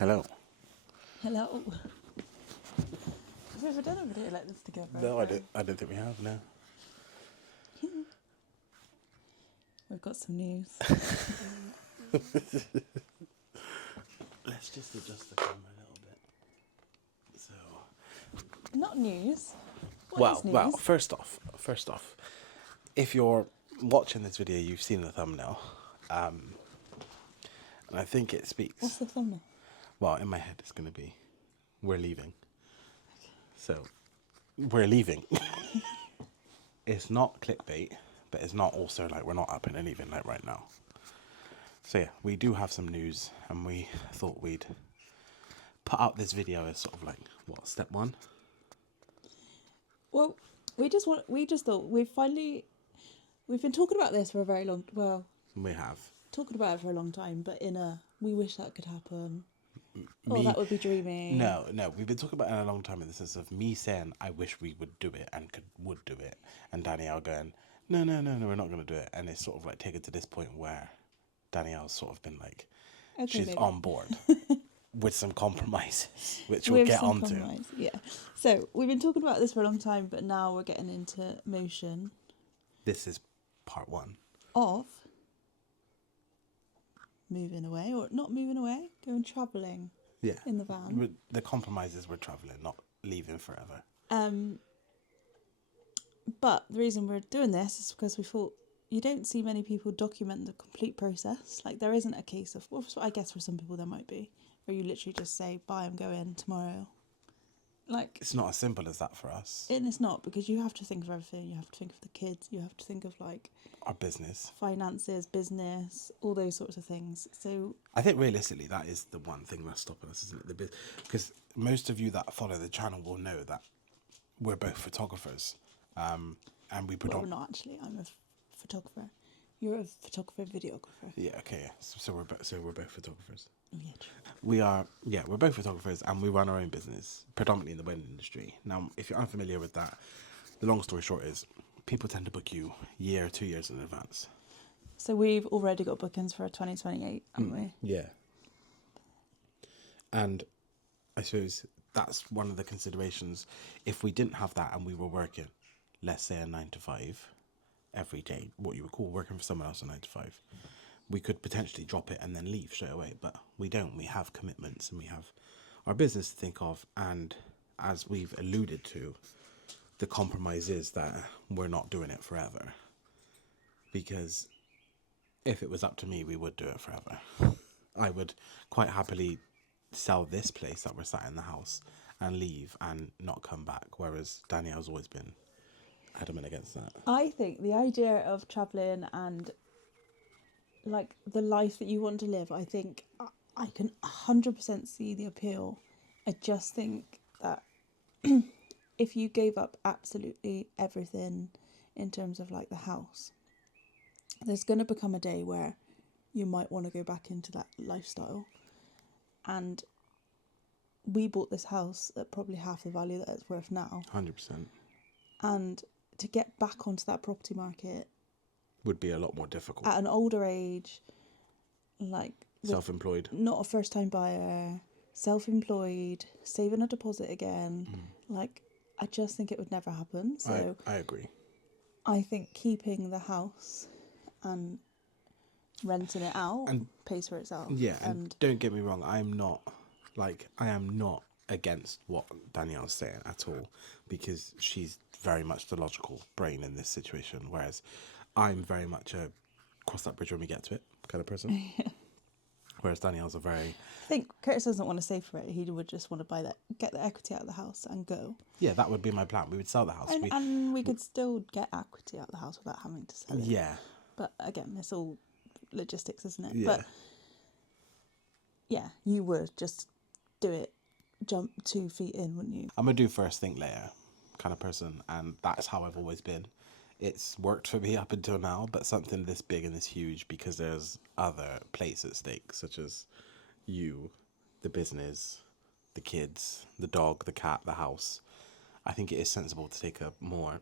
Hello. Hello. Have we ever done a video like this together? No, I don't think we have, no. We've got some news. Let's just adjust the camera a little bit. So. Not news. What is news? Well, first off, if you're watching this video, you've seen the thumbnail. And I think it speaks. What's the thumbnail? Well, in my head, it's going to be, we're leaving. So, we're leaving. It's not clickbait, but it's not also like we're not up and leaving like right now. So yeah, we do have some news, and we thought we'd put out this video as sort of like, what, step one? Well, we just thought we've been talking about this for a very long, We have. talking about it for a long time, but we wish that could happen. That would be dreaming. No, we've been talking about it in a long time in the sense of me saying I wish we would do it and would do it, and Danielle going, no, we're not going to do it, and it's sort of like taken to this point where Danielle's sort of been like, Okay, she's maybe. on board with some compromises, which we'll get onto. Yeah. So we've been talking about this for a long time, but now we're getting into motion. This is part one. Of moving away, or not moving away, going travelling. Yeah. In the van. The compromises we're travelling, not leaving forever. But the reason we're doing this is because we thought you don't see many people document the complete process. Like, there isn't a case of, well, I guess for some people there might be, where you literally just say, bye, I'm going tomorrow. Like, it's not as simple as that for us. And it's not, because you have to think of everything. You have to think of the kids. You have to think of, like, our business, finances, business, all those sorts of things. So I think realistically that is the one thing that's stopping us, isn't it? Because most of you that follow the channel will know that we're both photographers, and we well, we're not actually. I'm a photographer. You're a photographer, videographer. Yeah. Okay. Yeah. So we're both photographers. Yeah, true. We're both photographers, and we run our own business, predominantly in the wedding industry. Now, if you're unfamiliar with that, the long story short is people tend to book you 2 years in advance. So we've already got bookings for 2028, haven't we? Yeah. And I suppose that's one of the considerations. If we didn't have that and we were working, let's say a 9 to 5 every day, what you would call working for someone else a 9 to 5, we could potentially drop it and then leave straight away. But we don't. We have commitments and we have our business to think of. And as we've alluded to, the compromise is that we're not doing it forever. Because if it was up to me, we would do it forever. I would quite happily sell this place that we're sat in the house and leave and not come back. Whereas Danielle's always been adamant against that. I think the idea of travelling and like the life that you want to live, I think I can 100% see the appeal. I just think that if you gave up absolutely everything in terms of like the house, there's going to become a day where you might want to go back into that lifestyle. And we bought this house at probably half the value that it's worth now. 100%. And to get back onto that property market would be a lot more difficult. At an older age, like... self-employed. Not a first-time buyer, self-employed, saving a deposit again. Like, I just think it would never happen. So I agree. I think keeping the house and renting it out pays for itself. Yeah, and don't get me wrong, I am not against what Danielle's saying at all, because she's very much the logical brain in this situation, whereas I'm very much a cross that bridge when we get to it kind of person. Yeah. Whereas Danielle's I think Curtis doesn't want to save for it. He would just want to get the equity out of the house and go. Yeah, that would be my plan. We would sell the house. And we could still get equity out of the house without having to sell it. Yeah. But again, it's all logistics, isn't it? Yeah. But yeah, you would just do it, jump 2 feet in, wouldn't you? I'm a do first, think later kind of person, and that's how I've always been. It's worked for me up until now, but something this big and this huge, because there's other places at stake, such as you, the business, the kids, the dog, the cat, the house. I think it is sensible to take a more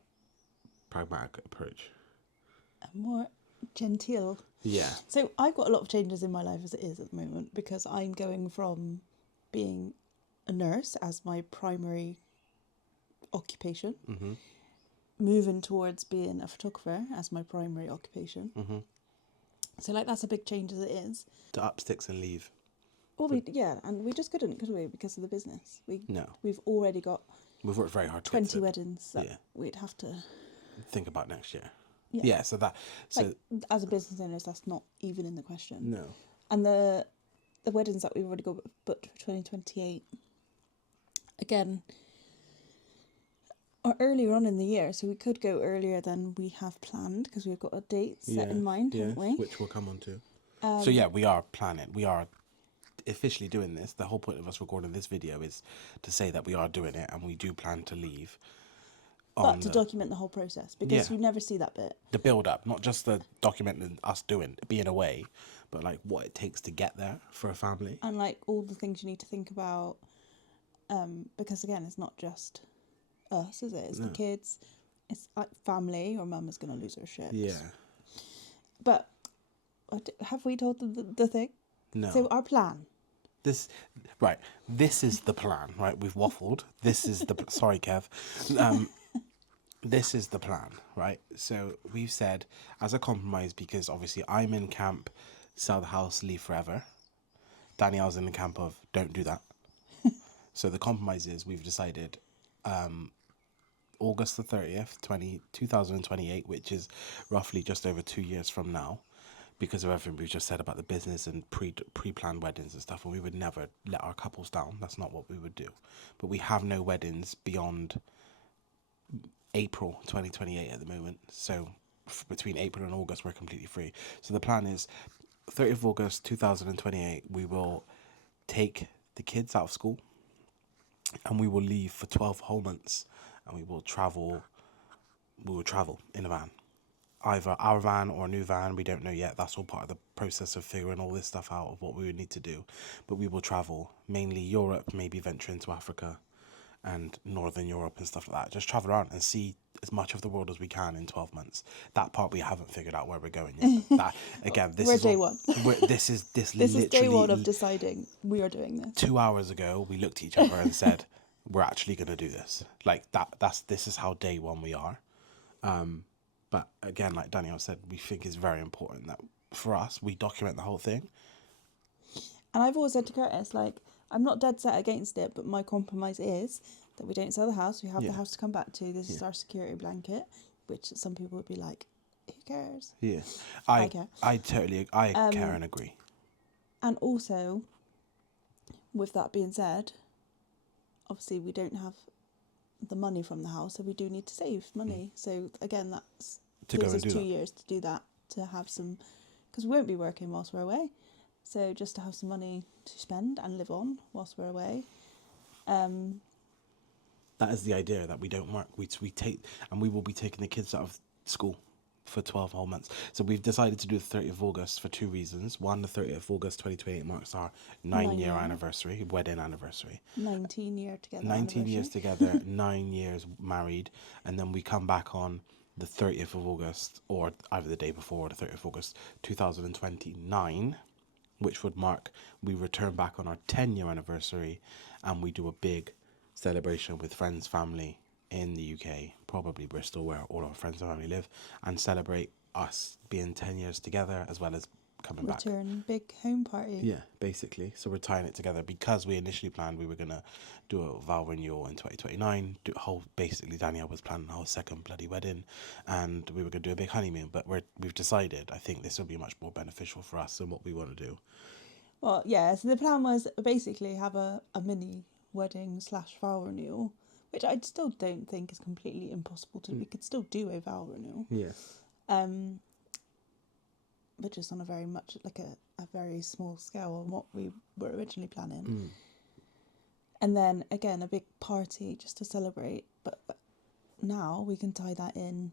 pragmatic approach. A more genteel. Yeah. So I've got a lot of changes in my life as it is at the moment, because I'm going from being a nurse as my primary occupation, moving towards being a photographer as my primary occupation. So like that's a big change as it is. To up sticks and leave. Well, and we just couldn't, could we, because of the business. We've already got. We've worked very hard to 20 weddings that we'd have to think about next year. Yeah. So like, as a business owner, that's not even in the question. No. And the weddings that we've already got booked for 2028, again, are earlier on in the year, so we could go earlier than we have planned because we've got a date set in mind, haven't we? Which we'll come on to. So yeah, we are planning. We are officially doing this. The whole point of us recording this video is to say that we are doing it and we do plan to leave. But to document the whole process, because you never see that bit. The build up, not just the documenting us being away, but like what it takes to get there for a family. And like all the things you need to think about, because again, it's not just us, is it? It's the kids, it's like family, or mum is going to lose her shit. Yeah. But have we told the thing? No. So our plan. This is the plan, right? We've waffled. This is the... Sorry, Kev. This is the plan, right? So we've said, as a compromise, because obviously I'm in camp, sell the house, leave forever. Danielle's in the camp of, don't do that. So the compromise is we've decided August the 30th, 2028, which is roughly just over 2 years from now, because of everything we've just said about the business and pre-planned weddings and stuff, and we would never let our couples down. That's not what we would do. But we have no weddings beyond April 2028 at the moment. So between April and August, we're completely free. So the plan is 30th of August 2028, we will take the kids out of school and we will leave for 12 whole months, and we will travel in a van. Either our van or a new van, we don't know yet. That's all part of the process of figuring all this stuff out of what we would need to do. But we will travel mainly Europe, maybe venture into Africa and Northern Europe and stuff like that. Just travel around and see as much of the world as we can in 12 months. That part we haven't figured out where we're going yet. That again, this is day one. This is is day one of deciding we are doing this. 2 hours ago, we looked at each other and said, "We're actually going to do this." Like that. This is how day one we are. But again, like Danielle said, we think it's very important that for us, we document the whole thing. And I've always said to Curtis, like, I'm not dead set against it, but my compromise is that we don't sell the house. We have the house to come back to. This is our security blanket, which some people would be like, who cares? Yeah. I care. I totally care and agree. And also, with that being said, obviously we don't have the money from the house, so we do need to save money. So again, that's gives us 2 years to do that, to have some, because we won't be working whilst we're away. So just to have some money to spend and live on whilst we're away. That is the idea, that we don't work. We take, and we will be taking the kids out of school for 12 whole months. So we've decided to do the 30th of August for 2 reasons. One, the 30th of August 2028 marks our 9-year anniversary, wedding anniversary. 19 years together. 19 years together, 9 years married, and then we come back on the 30th of August, or either the day before or the 30th of August 2029, which would mark, we return back on our 10-year anniversary, and we do a big celebration with friends, family in the UK, probably Bristol, where all our friends and family live, and celebrate us being 10 years together, as well as coming back. Return big home party. Yeah, basically. So we're tying it together because we initially planned we were going to do a vow renewal in 2029. Basically, Danielle was planning a whole second bloody wedding, and we were going to do a big honeymoon. But we've decided, I think this will be much more beneficial for us than what we want to do. Well, yeah, so the plan was basically have a mini wedding / vow renewal, which I still don't think is completely impossible to do. We could still do a vow renewal. Yeah. But just on a very much like a very small scale on what we were originally planning. And then again, a big party just to celebrate. But now we can tie that in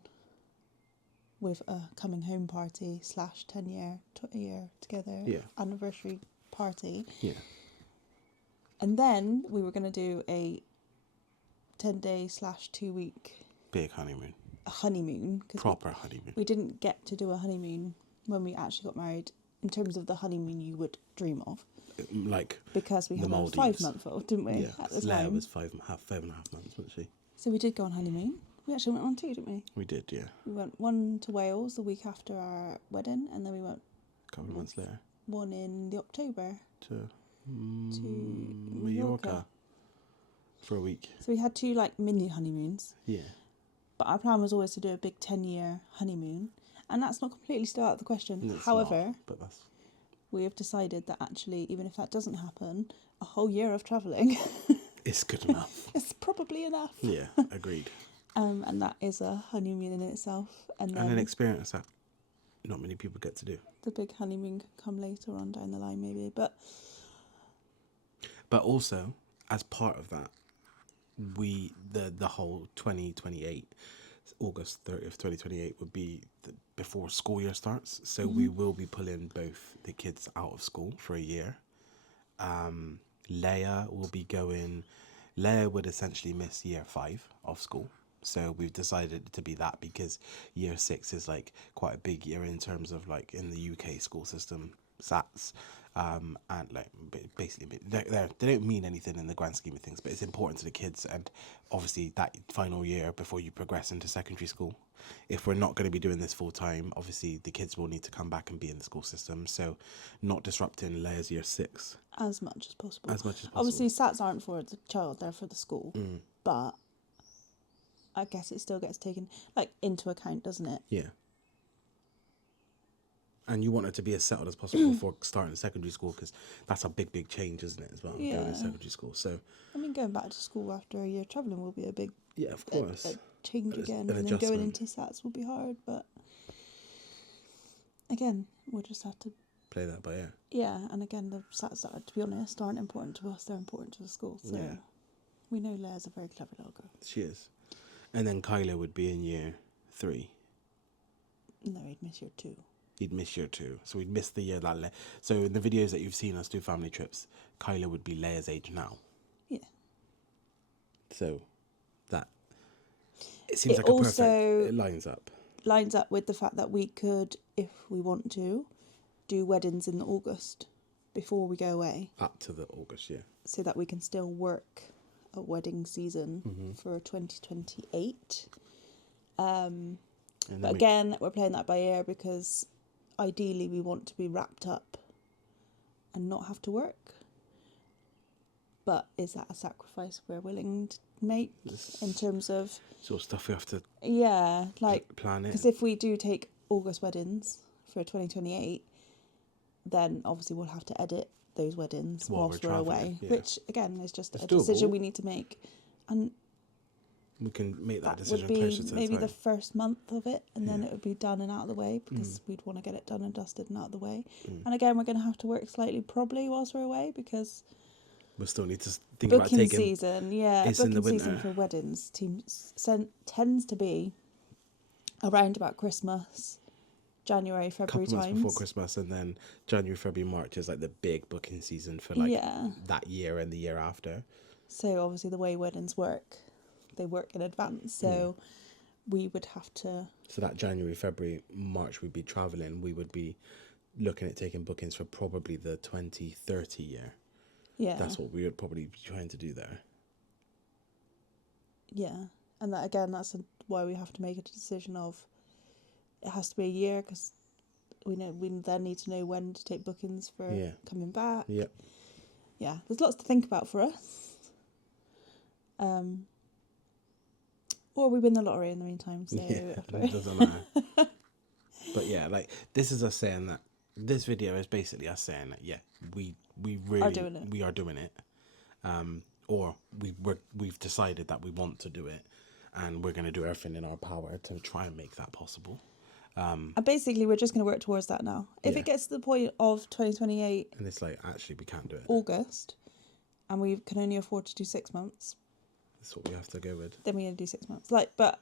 with a coming home party / 10-year together anniversary party. Yeah. And then we were going to do a 10-day / 2-week big honeymoon. A honeymoon. Proper honeymoon. We didn't get to do a honeymoon when we actually got married, in terms of the honeymoon you would dream of. like because we the had a Maldives. 5-month-old, didn't we? Yeah, At the Leia time. was 5.5 months, wasn't she? So we did go on honeymoon. We actually went on 2, didn't we? We did, yeah. We went one to Wales the week after our wedding, and then we went A couple of months later one in the October to Mallorca. Mallorca for a week. So we had 2 like mini honeymoons. Yeah. But our plan was always to do a big 10-year honeymoon, and that's not completely still out of the question. It's However, not, but that's we have decided that actually, even if that doesn't happen, a whole year of travelling it's good enough. is probably enough. Yeah, agreed. And that is a honeymoon in itself. And then an experience that not many people get to do. the big honeymoon could come later on down the line, maybe. But also, as part of that, the whole 2028, August 30th, 2028 would be before school year starts. So we will be pulling both the kids out of school for a year. Leia would essentially miss year 5 of school. So we've decided to be that because year 6 is like quite a big year in terms of like in the UK school system, SATs. And like basically they don't mean anything in the grand scheme of things, but it's important to the kids. And obviously that final year before you progress into secondary school, if we're not going to be doing this full time, obviously the kids will need to come back and be in the school system. So not disrupting Leia's year 6 as much as possible. Obviously SATs aren't for the child, they're for the school. But I guess it still gets taken like into account, doesn't it? Yeah. And you want it to be as settled as possible before starting secondary school, because that's a big change, isn't it, as well, going to secondary school. So I mean, going back to school after a year travelling will be a big of course, a change again, an and then adjustment. going into SATs will be hard. But again, we'll just have to play that by ear. Yeah, and again, the SATs, to be honest, aren't important to us. They're important to the school. So we know Leia's a very clever little girl. She is. And then Kyler would be in year 3. No, he'd miss year 2. He'd miss year 2. So we'd miss the year that so in the videos that you've seen us do family trips, Kyler would be Leia's age now. Yeah. So that it seems like it lines up. Lines up with the fact that we could, if we want to, do weddings in August before we go away. Up to the August, yeah. So that we can still work a wedding season for 2028. But again, we're playing that by ear because ideally we want to be wrapped up and not have to work. But is that a sacrifice we're willing to make in terms of sort of stuff we have to plan it? Because if we do take August weddings for 2028, then obviously we'll have to edit those weddings whilst we're away, which again is just a decision we need to make. And we can make that decision would be closer to the maybe time. the first month of it, and then it would be done and out of the way because we'd want to get it done and dusted and out of the way. And again, we're going to have to work slightly probably whilst we're away because we still need to think about taking season. Booking season for weddings tends to be around about Christmas, January, February couple times. Months before Christmas, and then January, February, March is like the big booking season for that year and the year after. So obviously the way weddings work, they work in advance. So we would have to. So that January, February, March we'd be travelling. We would be looking at taking bookings for probably the 2030 year. Yeah. That's what we would probably be trying to do there. Yeah. And that again, that's why we have to make a decision of it has to be a year because we then need to know when to take bookings for coming back. Yep. Yeah, there's lots to think about for us. Or we win the lottery in the meantime. So it doesn't matter. But yeah, like this is us saying that this video is basically us saying that we really are doing it. Or we've decided that we want to do it, and we're going to do everything in our power to try and make that possible. And basically, we're just going to work towards that now. If it gets to the point of 2028, and it's like actually we can't do it August, and we can only afford to do 6 months, that's what we have to go with. Then we're going to do 6 months. But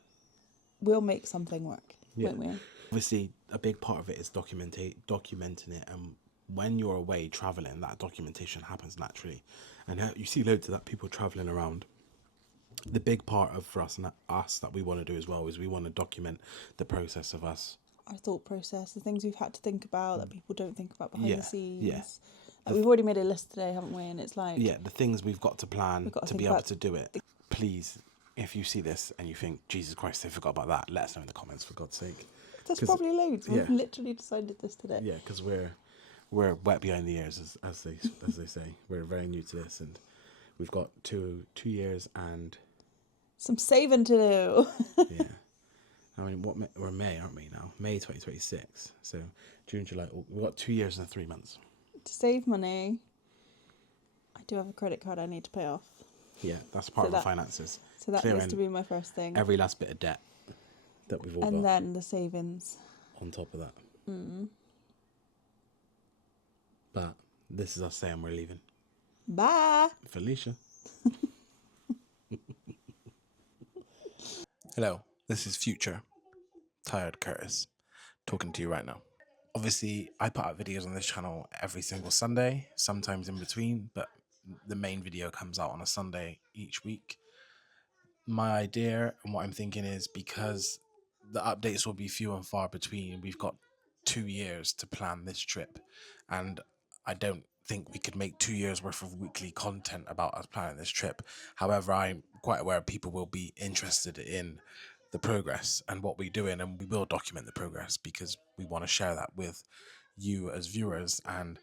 we'll make something work, won't we? Obviously, a big part of it is documenting it, and when you're away traveling, that documentation happens naturally, and you see loads of that people traveling around. The big part of for us that we want to do as well is we want to document the process of us, our thought process, the things we've had to think about that people don't think about behind the scenes, We've already made a list today, haven't we? And it's like, yeah, the things we've got to plan got to to think be able about to do it. Please, if you see this and you think, Jesus Christ, they forgot about that, let us know in the comments, for God's sake. there's 'Cause- probably loads. yeah. We've literally decided this today. Yeah, because we're wet behind the ears, as they say. We're very new to this, and we've got 2 years and Some saving to do. yeah. I mean, we're May, aren't we now? May 2026. So June, July. We've got 2 years and 3 months. To save money, I do have a credit card I need to pay off. Yeah, that's part of the finances. So that needs to be my first thing. Every last bit of debt that we've all got. And then the savings. On top of that. But this is us saying we're leaving. Bye. Felicia. Hello, this is future Tired Curtis talking to you right now. Obviously, I put out videos on this channel every single Sunday, sometimes in between, but the main video comes out on a Sunday each week. My idea and what I'm thinking is, because the updates will be few and far between, we've got 2 years to plan this trip, and I don't think we could make 2 years worth of weekly content about us planning this trip. However, I'm quite aware people will be interested in the progress and what we're doing, and we will document the progress because we want to share that with you as viewers and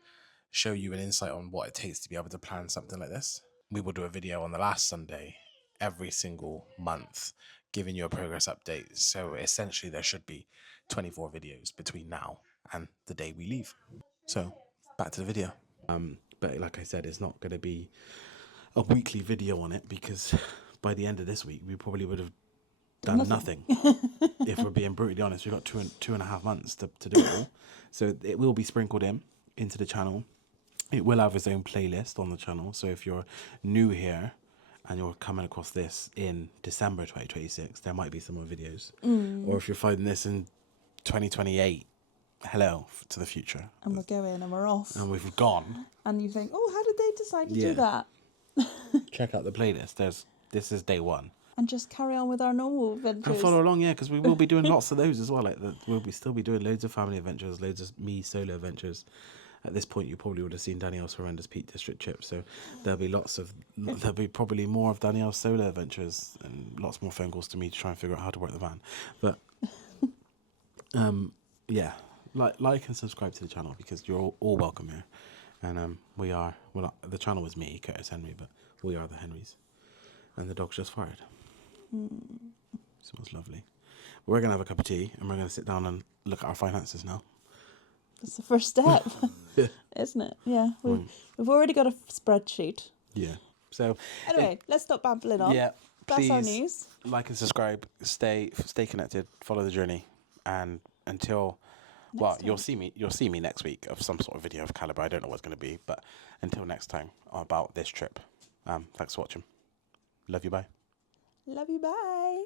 show you an insight on what it takes to be able to plan something like this. We will do a video on the last Sunday every single month giving you a progress update. So essentially there should be 24 videos between now and the day we leave. So back to the video. But like I said, it's not going to be a weekly video on it because by the end of this week we probably would have done nothing. If we're being brutally honest, we've got 2.5 months to do it all. So it will be sprinkled into the channel. It will have its own playlist on the channel. So if you're new here and you're coming across this in December 2026, there might be some more videos. Or if you're finding this in 2028, hello to the future. And we're going and we're off. And we've gone. And you think, oh, how did they decide to do that? Check out the playlist. This is day 1. And just carry on with our normal adventures. And follow along, yeah, because we will be doing lots of those as well. Like we'll still be doing loads of family adventures, loads of me solo adventures. At this point, you probably would have seen Danielle's horrendous Peak District trip, so there'll be probably more of Danielle's solo adventures and lots more phone calls to me to try and figure out how to work the van. But yeah, like and subscribe to the channel because you're all welcome here. And the channel was me, Curtis Henry, but we are the Henrys. And the dog's just fired. Smells lovely. We're gonna have a cup of tea and we're gonna sit down and look at our finances now. That's the first step, isn't it? Yeah, we've already got a spreadsheet. Yeah. So anyway, let's stop babbling on. Yeah. That's please our news. Like and subscribe. Stay connected. Follow the journey. And until you'll see me next week of some sort of video of caliber. I don't know what it's going to be, but until next time about this trip. Thanks for watching. Love you. Bye. Love you. Bye.